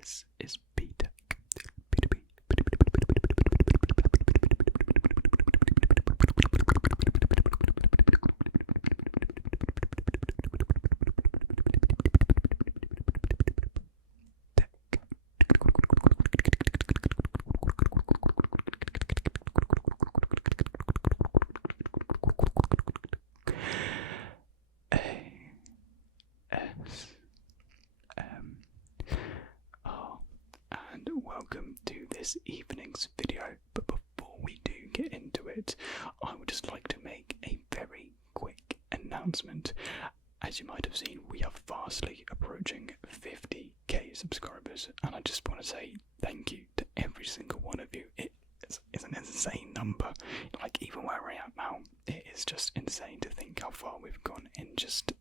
This is B-Tech. And welcome to this evening's video. But before we do get into it, I would just like to make a very quick announcement. As you might have seen, we are fastly approaching 50k subscribers, and I just want to say thank you to every single one of you. It's an insane number. Like, even where we're at now, it is just insane to think how far we've gone in just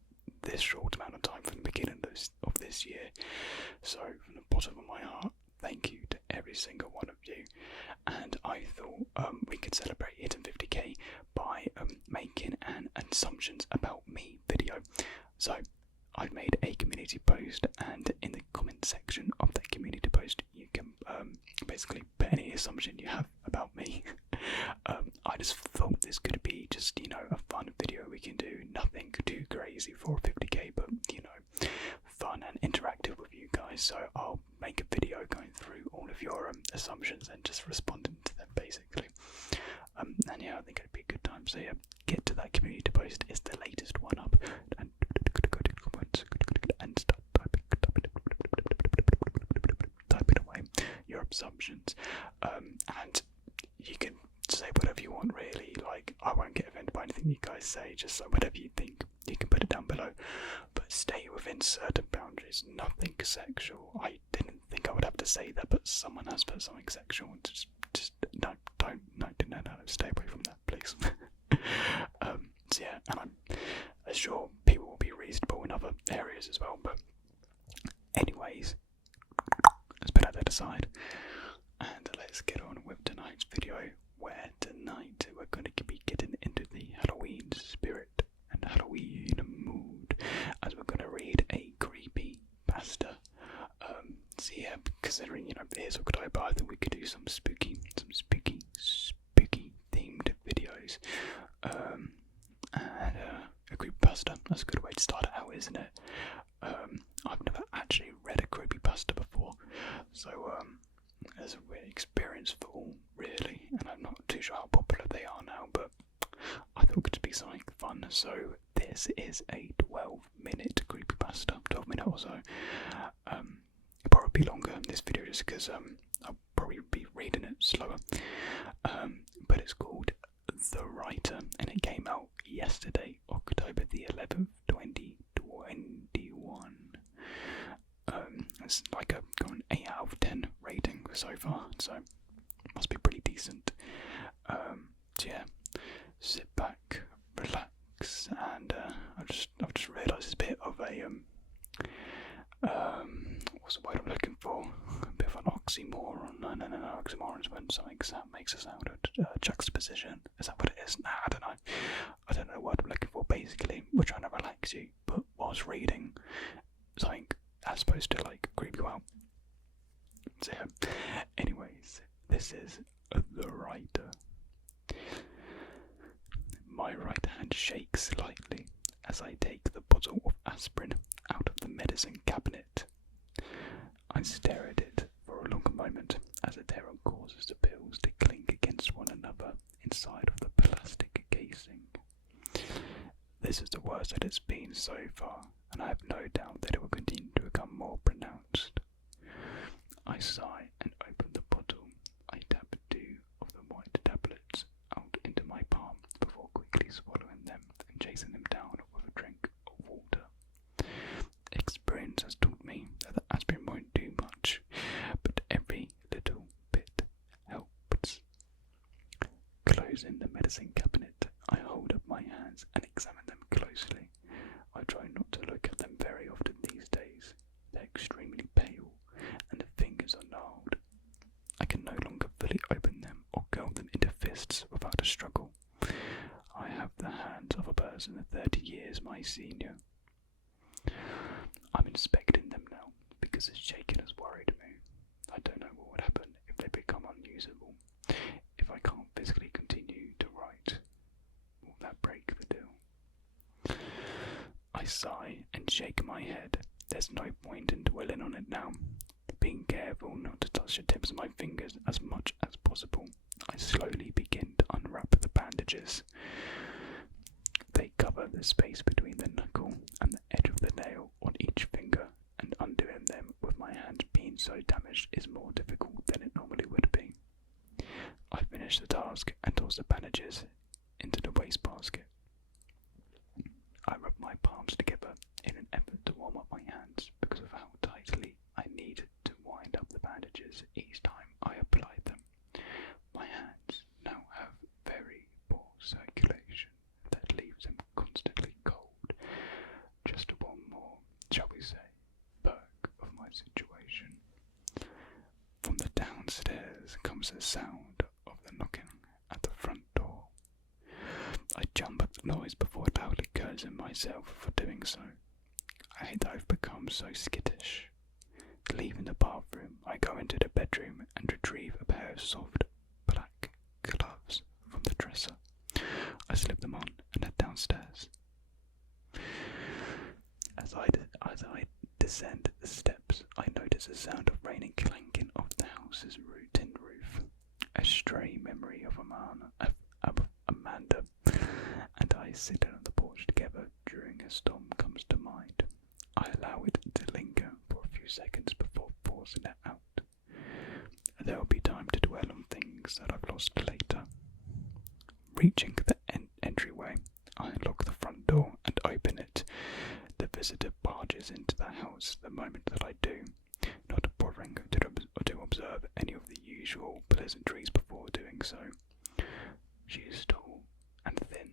this short amount of time from the beginning of this year. So from the bottom of my heart, thank you to every single one of you. And I thought we could celebrate hitting 50k by making an assumptions about me video. So I've made a community post, and in the comment section of that community post you can basically put any assumption you have about me. I just thought this could be just, a fun video we can do. Nothing too crazy for 50k, but fun and interactive with you guys. So I'll make a video going through all of your assumptions and just responding to them basically. And yeah, I think it'd be a good time. So yeah, get to that community post. It's the latest one up, and start typing away your assumptions. And you can say whatever you want, really. Like, I won't get offended by anything you guys say. Just whatever you think, you can put it down below, but stay within certain boundaries. Nothing sexual. I didn't think I would have to say that, but someone has put something sexual. Just no, stay away from that, please. So yeah, and I'm sure people will be reasonable in other areas as well. But anyways, let's put that aside and let's get on with tonight's video, where tonight we're going to be getting into the Halloween spirit and Halloween mood, as we're going to read a creepypasta. So yeah, considering it is October, I think we could do some spooky themed videos. And a creepypasta, that's a good way to start it out, isn't it? I've never actually read a creepypasta before, so there's a weird experience for all, really, and I'm not too sure how popular they are now, but I thought it could be something fun. So this is a 12-minute creepypasta, 12-minute or so. It'll probably be longer in this video just because I'll probably be reading it slower. But it's called The Writer, and it came out yesterday, October the 11th, 2021. It's like got an 8 out of 10 rating so far, so must be pretty decent. So yeah, sit back, relax, and I've just realised it's a bit of a what's the word I'm looking for? A bit of an oxymoron. No, oxymoron is when something makes a sound. Juxtaposition. Is that what it is? Nah, I don't know. I don't know what I'm looking for. Basically, we're trying to relax you, but whilst reading something that's supposed to creep you out. So yeah. Anyways, this is The Writer. My right hand shakes slightly as I take the bottle of aspirin out of the medicine cabinet. I stare at it for a long moment as the terror causes the pills to clink against one another inside of the plastic casing. This is the worst that it's been so far, and I have no doubt that it will continue to become more pronounced. I sigh and open the bottle. I tap 2 of the white tablets out into my palm before quickly swallowing them and chasing them down with a drink of water. Experience has taught me that the aspirin won't do much, but every little bit helps. Closing the medicine cabinet, I hold up my hands and examine them closely. I try not to look at them very often these days. They're extremely pale, and the fingers are gnarled. I can no longer fully open them or curl them into fists without a struggle. I have the hands of a person 30 years my senior. I'm inspecting them now because the shaking has worried me. unusable. If I can't physically continue to write, will that break the deal? I sigh and shake my head. There's no point in dwelling on it now. Being careful not to touch the tips of my fingers as much as possible, I slowly begin to unwrap the bandages. They cover the space between the knuckle and the edge of the nail on each finger, and undoing them with my hand being so damaged is more difficult than it normally would be. I finish the task and toss the bandages into the wastebasket. I rub my palms together in an effort to warm up my hands because of how tightly I need to wind up the bandages each time I apply them. My hands now have very poor circulation that leaves them constantly cold. Just one more, shall we say, perk of my situation. From the downstairs comes the sound of the knocking at the front door. I jump at the noise before loudly cursing myself for doing so. I hate that I've become so skittish. Leaving the bathroom, I go into the bedroom and retrieve a pair of soft black gloves from the dresser. I slip them on and head downstairs. As I descend the steps, I notice the sound of rain and clanking off the house's tin roof. A stray memory of Amanda and I sitting on the porch together during a storm comes to mind. I allow it to linger for a few seconds before forcing it out. There will be time to dwell on things that I've lost later. Reaching the entryway, I unlock the front door and open it. The visitor barges into the house the moment that I do, not bothering to observe any of the usual pleasantries before doing so. She is tall and thin,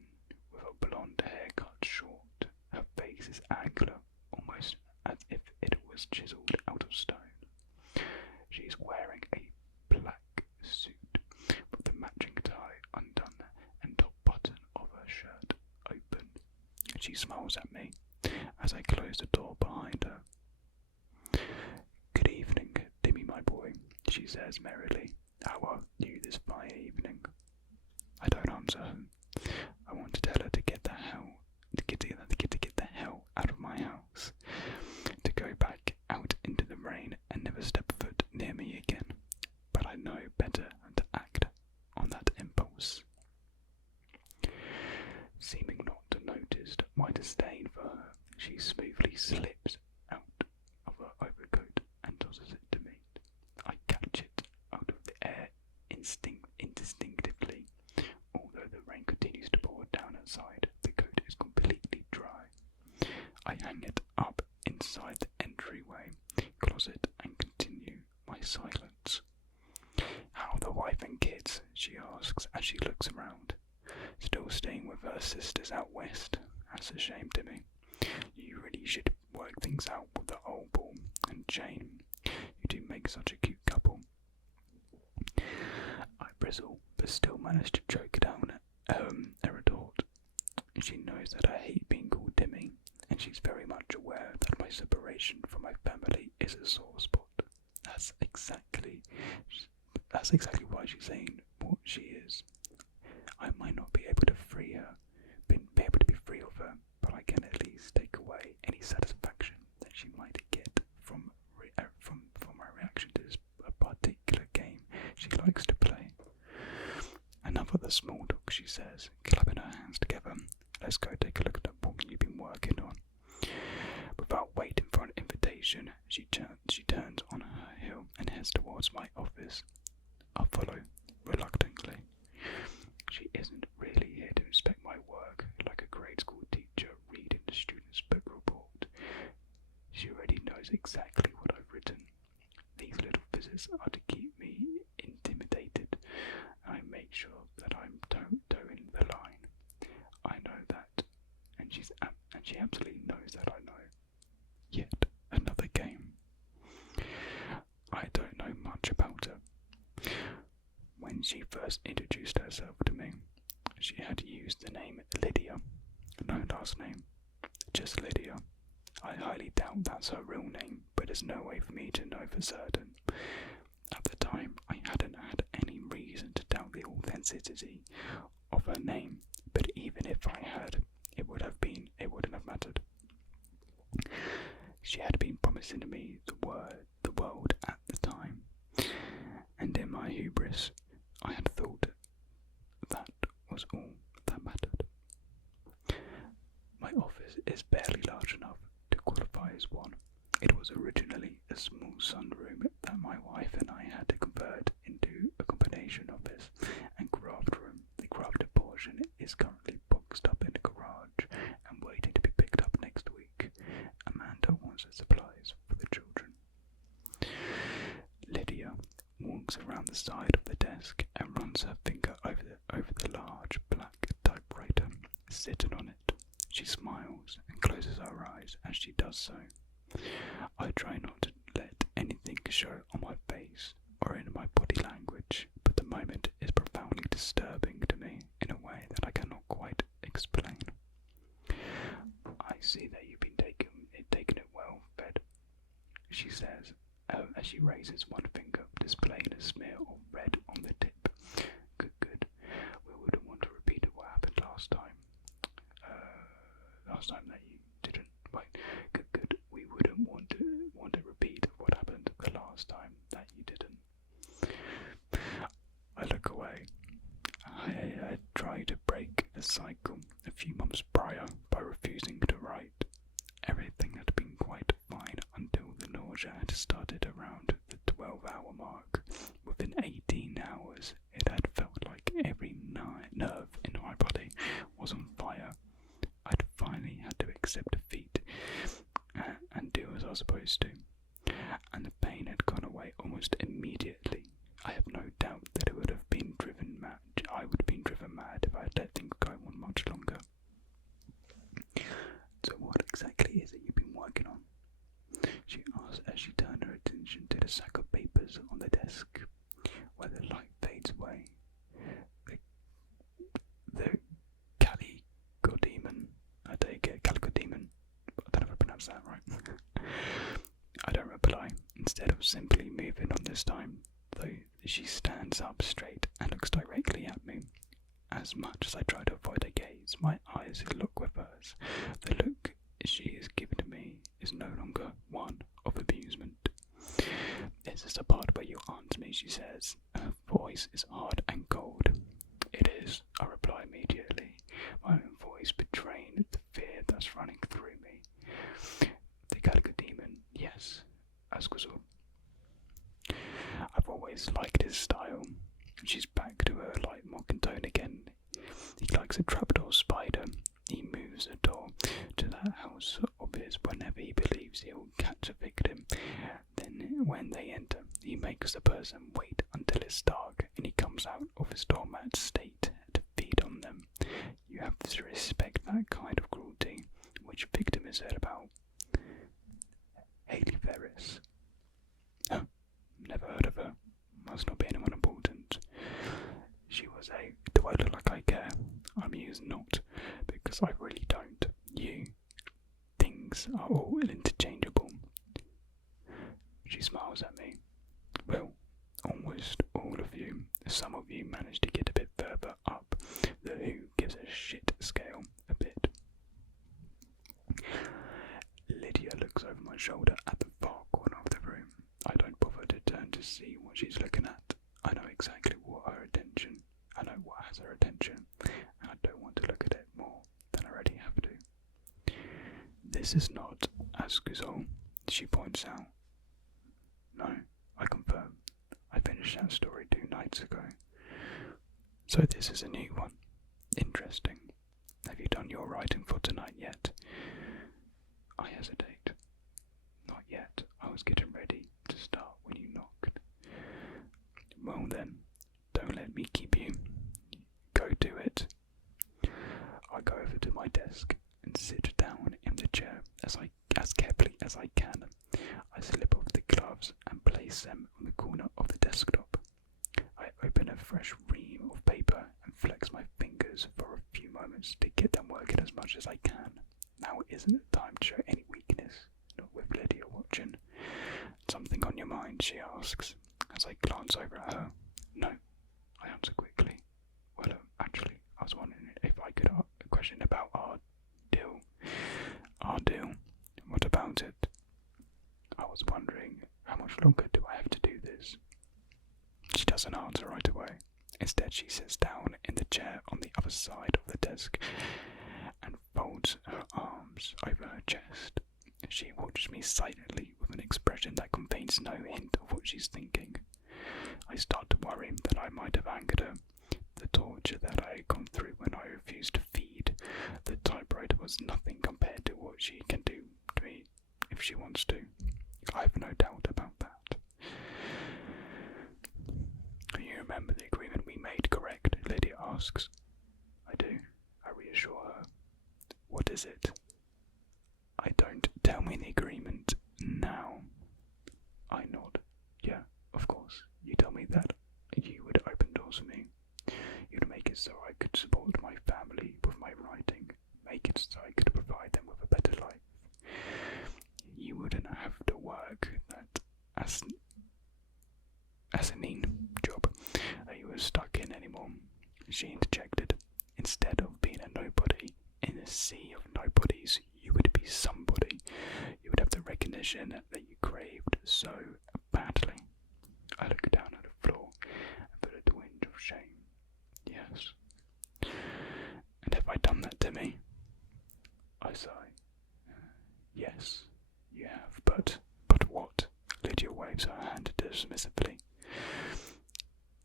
with her blonde hair cut short. Her face is angular, almost as if it was chiselled out of stone. She is wearing a black suit with the matching tie undone and top button of her shirt open. She smiles at me as I close the door behind her. "Good evening, Timmy, my boy," she says merrily. "How are you this fine evening?" I don't answer her. I want to tell her to get the hell out of my house, to go back out into the rain and never step foot near me again. But I know better than to act on that impulse. Seeming not to notice my disdain for her, she smoothly slips out of her overcoat and tosses it to me. I catch it out of the air instinctively. Although the rain continues to pour down outside, the coat is completely dry. I hang it up inside the entryway closet and continue my silence. "How are the wife and kids?" she asks as she looks around. "Still staying with her sisters out west? That's a shame to me. You really should work things out with the old Paul and Jane. You do make such a cute couple." I bristle, but still manage to choke down a retort. She knows that I hate being called Timmy, and she's very much aware that my separation from my family is a sore spot. That's exactly why she's saying what she is. I might not be able to free her, be able to be free of her, but I can at least take away any satisfaction that she might get from my reaction to this particular game she likes to play. "Enough of the small talk," she says, clapping her hands together. "Let's go take a look at the book you've been working on." Without waiting for an invitation, she turns on her heel and heads towards my office. I follow, reluctantly. She isn't really here to inspect my work like a grade school teacher reading the student's book report. She already knows exactly what I've written. These little visits are to keep me intimidated, and I make sure that I'm toeing the line. I know that, and she absolutely knows that I know. Yet another game. I don't know much about her. When she first introduced herself to me, she had used the name Lydia. No last name, just Lydia. I highly doubt that's her real name, but there's no way for me to know for certain. At the time, I hadn't had any authenticity of her name, but even if I had, it wouldn't have mattered. She had been promising me the world at the time, and in my hubris, I had thought that was all that mattered. My office is barely large enough to qualify as one. It was originally a small sunroom that my wife and I had to convert into a combination office and craft room. The crafted portion is currently boxed up in the garage and waiting to be picked up next week. Amanda wants her supplies for the children. Lydia walks around the side of the desk and runs her finger over the large black typewriter sitting on it. She smiles and closes her eyes as she does so. I try not to let anything show on my face or in my body language, but the moment is profoundly disturbing to me in a way that I cannot quite explain. I see that you've been taking it well, Fed, she says, as she raises one finger, displaying a smear of red on the tip. Good. We wouldn't want to repeat what happened last time. Last time that you didn't. Wait, good. We wouldn't want to repeat what happened the last time that you didn't. I look away. I tried to break the cycle a few months prior by refusing to write. Everything had been quite fine until the nausea had started around the 12-hour mark. Within 18 hours, it had felt like every nerve in my body was on fire. I'd finally had to accept defeat and do as I was supposed to, and the pain had gone away almost immediately. I have no doubt that I would have been driven mad if I had let things go on much longer. So what exactly is it you've been working on? She asked as she turned her attention to the sack of papers on the desk, where the light fades away. The Calico-demon. I take it, Calico-demon. I don't know if I pronounced that right. I don't reply. Instead of simply moving on this time, though, she stands up straight and looks directly at me. As much as I try to avoid her gaze, my eyes look with hers. The look she is giving to me is no longer one of amusement. This is the part where you answer me, she says. Her voice is hard and cold. It is, I reply immediately, my own voice betraying the fear that's running through me. The Calico Demon, yes, Asquazul. I've always liked his style. She's back to her light mocking tone again. He likes a trapdoor spider. He moves a door to that house of his whenever he believes he'll catch a victim. Then when they enter, he makes the person wait until it's dark and he comes out of his doormat state to feed on them. You have to respect that kind of cruelty. Which victim is it about? Haley Ferris. Huh? Never heard of her. Must not be anyone important. She was a... Do I look like I care? I muse not, because I really don't. You. Things are all interchangeable. She smiles at me. Well, almost all of you. Some of you manage to get a bit further up the who gives a shit scale a bit. Lydia looks over my shoulder at the far corner of the room. I don't bother to turn to see what she's looking at. I know exactly what has her attention, and I don't want to look at it more than I already have to. This is not Asquazul, she points out. No, I confirm. I finished that story 2 nights ago. So this is a new one. Interesting. Have you done your writing for tonight yet? I hesitate. Not yet. I was getting ready to start when you knocked. Well then, don't let me keep you. Go do it. I go over to my desk and sit down in the chair as carefully as I can. I slip off the gloves and place them on the corner of the desktop. I open a fresh ream of paper and flex my fingers for a few moments to get them working as much as I can. Now isn't the time to show any weakness, not with Lydia watching. Something on your mind, she asks, as I glance over at her. No, I answer quickly. was wondering if I could ask a question about our deal. Our deal. What about it? I was wondering, how much longer do I have to do this? She doesn't answer right away. Instead, she sits down in the chair on the other side of the desk and folds her arms over her chest. She watches me silently with an expression that conveys no hint of what she's thinking. I start to worry that I might have angered her. The torture that I had gone through when I refused to feed the typewriter was nothing compared to what she can do to me if she wants to. I have no doubt about that. You remember the agreement we made, correct? Lydia asks. I do. I reassure her. What is it? I don't. Tell me the agreement now. I nod. Yeah, of course. You tell me that you would open doors for me. You'd make it so I could support my family with my writing. Make it so I could provide them with a better life. You wouldn't have to work that asinine job that you were stuck in anymore. She interjected. Instead of being a nobody in a sea of nobodies, you would be somebody. You would have the recognition that you craved so badly. I looked down at the floor and felt a twinge of shame. Yes. And have I done that to me? I sigh. Yes, you have, but what? Lydia waves her hand dismissively.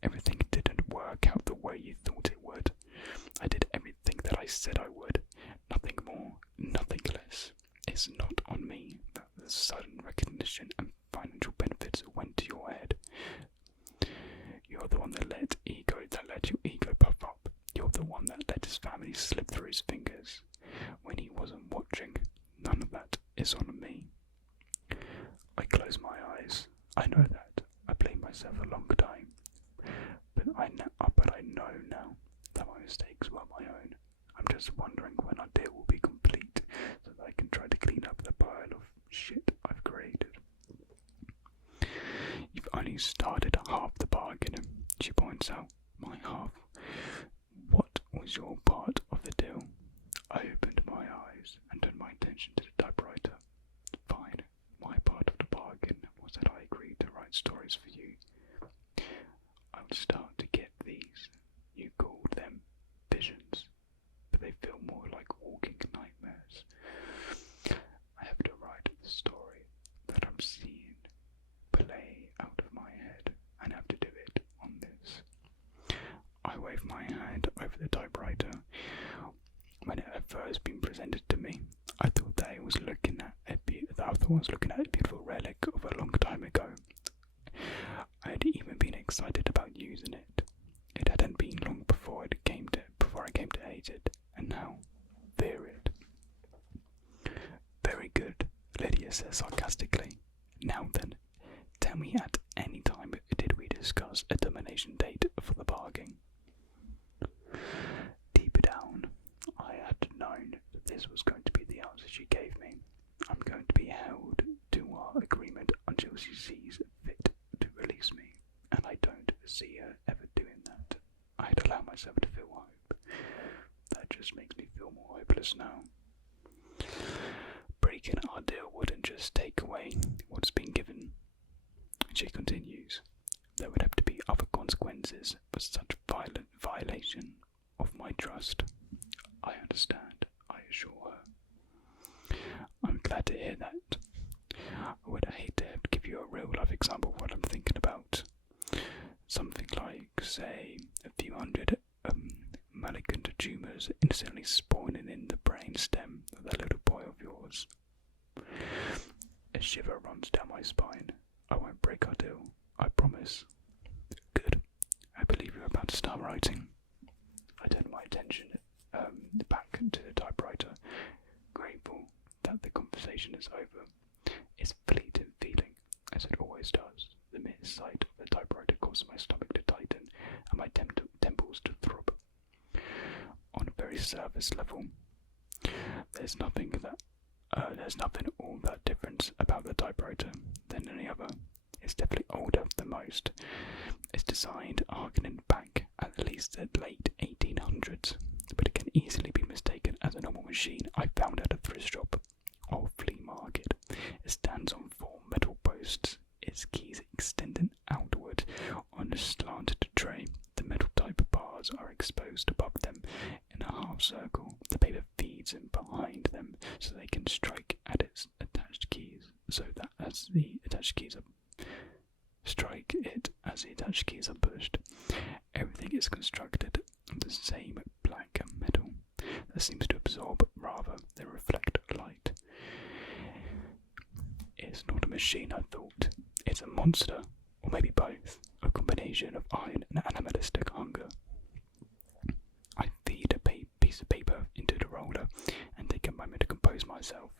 Everything didn't work out the way you thought it would. I did everything that I said I would. Nothing more, nothing less. It's not on me that the sudden recognition and financial benefits went to your head. You're the one that let your ego puff up. You're the one that let his family slip through his fingers when he wasn't watching. None of that is on me. I close my eyes. I know that. I blamed myself a long time. But I know now that my mistakes were my own. I'm just wondering when our deal will be complete so that I can try to clean up the pile of shit I've created. You've only started half the bargain, she points out. My half. What was your part of the deal? I opened my eyes and turned my attention to the typewriter. Fine. My part of the bargain was that I agreed to write stories for you. I would start to get these. You called them visions, but they feel more like walking nightmares. I have to write the story that I'm seeing play out of my head and have to do it on this. I wave my hand over the typewriter. When it had first been presented to me, I thought that I was looking at a beautiful relic of a long time ago. I had even been excited about using it. It hadn't been long before I came to hate it, and now fear it. Very good, Lydia says sarcastically. Now then, tell me, at any time did we discuss a termination date for the bargain? Deep down, I had known that this was going to be the answer she gave me. I'm going to be held to our agreement until she sees fit to release me, and I don't see her ever doing that. I'd allow myself to feel hope. That just makes me feel more hopeless now. Breaking our deal wouldn't just take away what's been given. She continues. There would have to be other consequences for such violent violation of my trust. I understand, I assure her. I'm glad to hear that. I would hate to give you a real life example of what I'm thinking about. Something like, say, a few hundred malignant tumours instantly spawning in the brain stem of that little boy of yours. A shiver runs down my spine. I won't break our deal, I promise. Good. I believe you're about to start writing. I turn my attention back to the typewriter, grateful that the conversation is over. It's a fleeting feeling, as it always does. The mere sight of the typewriter causes my stomach to tighten and my temples to throb. On a very surface level, there's nothing all that different about the typewriter than any other. It's definitely older than most. It's designed harkening back at least the late 1800s. easily be mistaken as a normal machine I found at a thrift shop or flea market. It stands on 4 metal posts, its keys extending outward on a slanted tray. The metal type bars are exposed above them in a half circle. The paper feeds in behind them so they can strike at its attached keys, so that as the attached keys are pushed. Everything is constructed of the same black metal that seems to absorb rather than reflect light. It's not a machine, I thought. It's a monster, or maybe both, a combination of iron and animalistic hunger. I feed a piece of paper into the roller and take a moment to compose myself.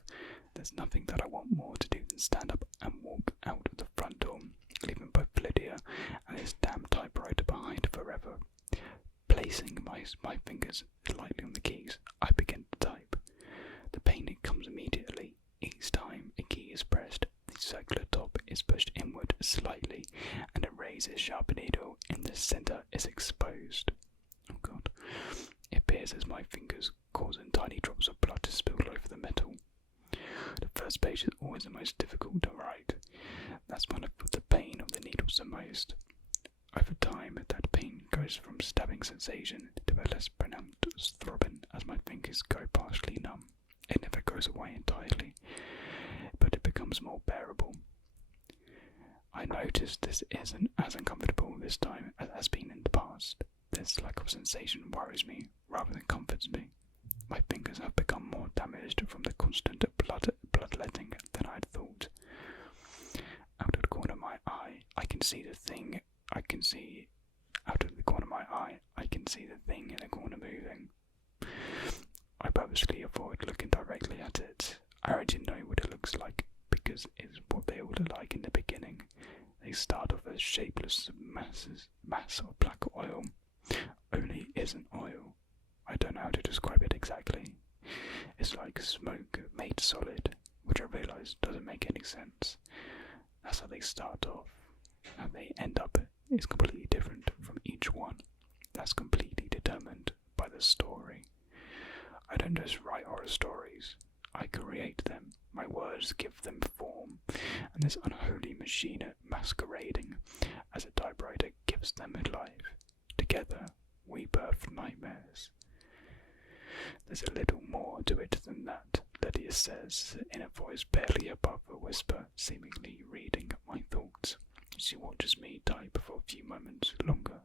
There's nothing that I want more to do than stand up and walk out of the front door, leaving both Lydia and this damn typewriter behind forever. Placing my fingers lightly on the keys, I begin to type. The pain comes immediately. Each time a key is pressed, the circular top is pushed inward slightly, and a razor-sharp needle in the centre is exposed. Oh God. It appears as my fingers causing tiny drops of blood to spill over the metal. The first page is always the most difficult to write. That's when I feel the pain of the needles the most. Over time, that pain goes from stabbing sensation to a less pronounced throbbing as my fingers go partially numb. It never goes away entirely, but it becomes more bearable. I notice this isn't as uncomfortable this time as it has been in the past. This lack of sensation worries me rather than comforts me. My fingers have become more damaged from the constant bloodletting than I had thought. Out of the corner of my eye, I can see the thing in the corner moving. I purposely avoid looking directly at it. I already know what it looks like, because it's what they all look like in the beginning. They start off as shapeless mass of black oil, only it isn't oil. I don't know how to describe it exactly. It's like smoke made solid, which I realise doesn't make any sense. That's how they start off. How they end up is completely different from each one. That's completely determined by the story. I don't just write horror stories. I create them. My words give them form, and this unholy machine masquerading as a typewriter gives them life. Together, we birth nightmares. There's a little more to it than that, Lydia says, in a voice barely above a whisper, seemingly reading my thoughts. She watches me type for a few moments longer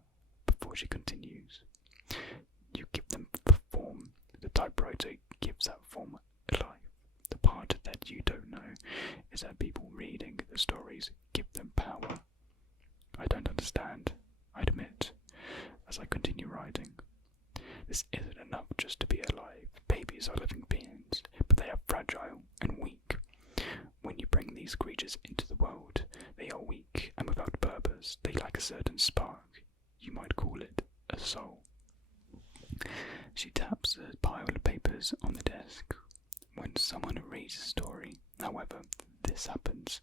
before she continues. You give them the form. The typewriter gives that form life. The part that you don't know is that people reading the stories give them power. I don't understand, I admit, as I continue writing. This isn't enough just to be alive. Babies are living beings, but they are fragile and weak. When you bring these creatures into the world, they are weak and without purpose. They lack a certain spark. You might call it a soul. She taps a pile of papers on the desk. When someone reads a story, however, this happens.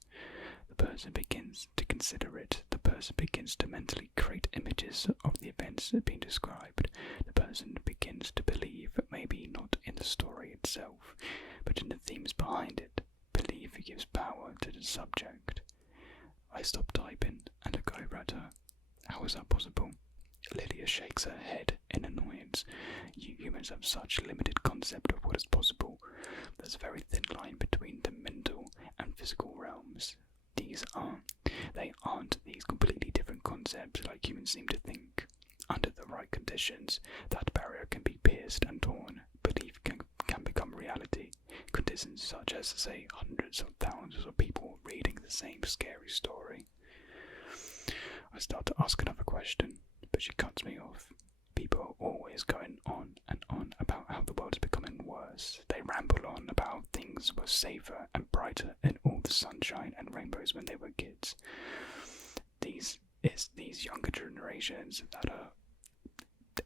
The person begins to consider it. The person begins to mentally create images of the events being described. The person begins to believe, maybe not in the story itself, but in the themes behind it. Belief gives power to the subject. I stop typing and look over at her. How is that possible? Lydia shakes her head in annoyance. You humans have such limited concept of what is possible. There's a very thin line between the mental and physical realms. They aren't these completely different concepts like humans seem to think. Under the right conditions, that barrier can be pierced and torn. Belief can become reality. Conditions such as, say, hundreds of thousands of people reading the same scary story. I start to ask another question, but she cuts me off. People are always going on and on about how the world is becoming worse. They ramble on about how things were safer and brighter and all the sunshine and rainbows when they were kids. It's these younger generations that are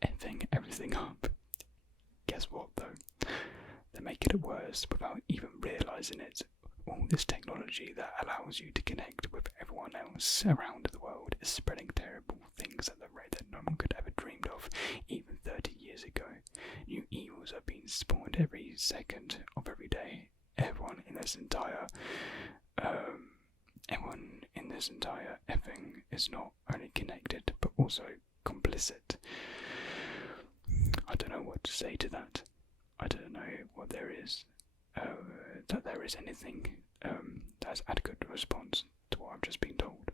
effing everything up. Guess what though? They're making it worse without even realising it. All this technology that allows you to connect with everyone else around the world is spreading terrible things at the rate that no one could ever dreamed of even 30 years ago. New evil this entire effing is not only connected but also complicit. I don't know what to say to that. I don't know what there is, that there is anything that's adequate response to what I've just been told.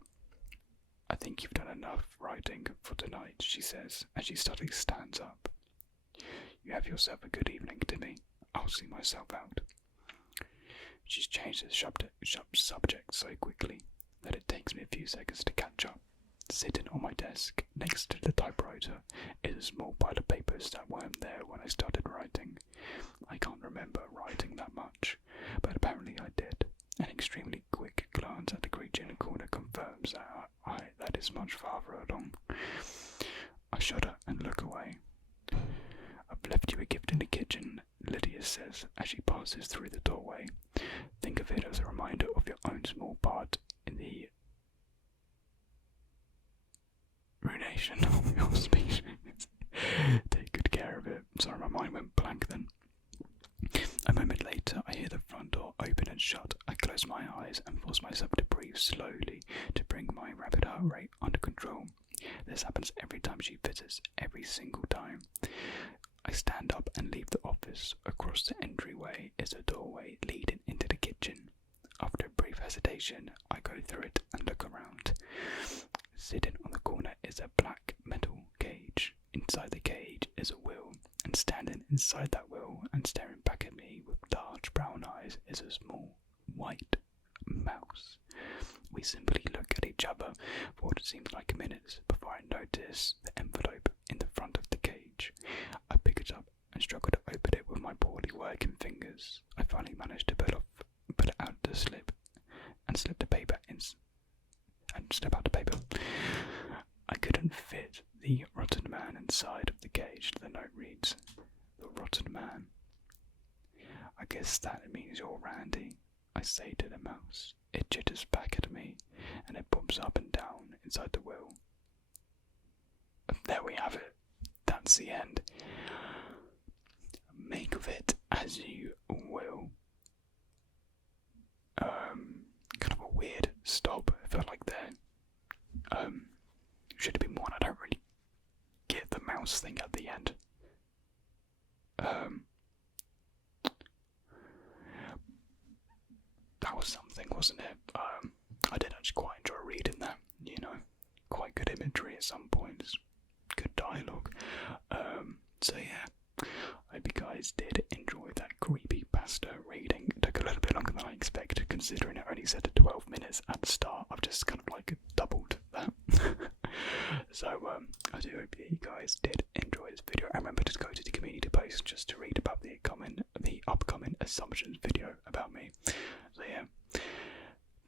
I think you've done enough writing for tonight, she says as she suddenly stands up. You have yourself a good evening, Timmy. I'll see myself out. She's changed the subject so quickly that it takes me a few seconds to catch up. Sitting on my desk next to the typewriter is a small pile of papers that weren't there when I started writing. I can't remember writing that much, but apparently I did. An extremely quick glance at the creature in the corner confirms that is much farther along. I shudder and look away. I've left you a gift in the kitchen, Lydia says as she passes through the doorway. Think of it as a reminder of your own small part in the ruination of your species. Take good care of it. Sorry, my mind went blank then. A moment later, I hear the front door open and shut. I close my eyes and force myself to breathe slowly to bring my rapid heart rate under control. This happens every time she visits, every single time. I stand up and leave the office. Across the entryway is a doorway leading into the kitchen. After a brief hesitation, I go through it and look around. Sitting on the corner is a black metal cage. Inside the cage is a wheel, and standing inside that wheel and staring back at me with large brown eyes is a small white mouse. We simply look at each other for what seems like minutes before I notice the envelope in the front of the cage. I pick it up and struggle to open it with my poorly working fingers. I finally manage to pull it out the slip and slip the paper in and step out the paper. I couldn't fit the rotten man inside of the cage. The note reads, "The rotten man. I guess that means you're Randy," I say to the mouse. It jitters back at me and it bumps up and down inside the wheel. There we have it. That's the end. Make of it as you will. Kind of a weird stop. I felt like there should have been one. I don't really get the mouse thing at the end. That was something, wasn't it? I did actually quite enjoy reading that, you know. Quite good imagery at some points. Good dialogue. So yeah, I hope you guys did enjoy that creepypasta reading. It took a little bit longer than I expected, considering it only said 12 minutes at the start. I've just kind of like doubled that. So I do hope you guys did enjoy this video. And remember to go to the community post just to read about the upcoming assumptions video about me. So yeah,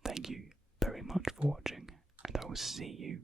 thank you very much for watching, and I will see you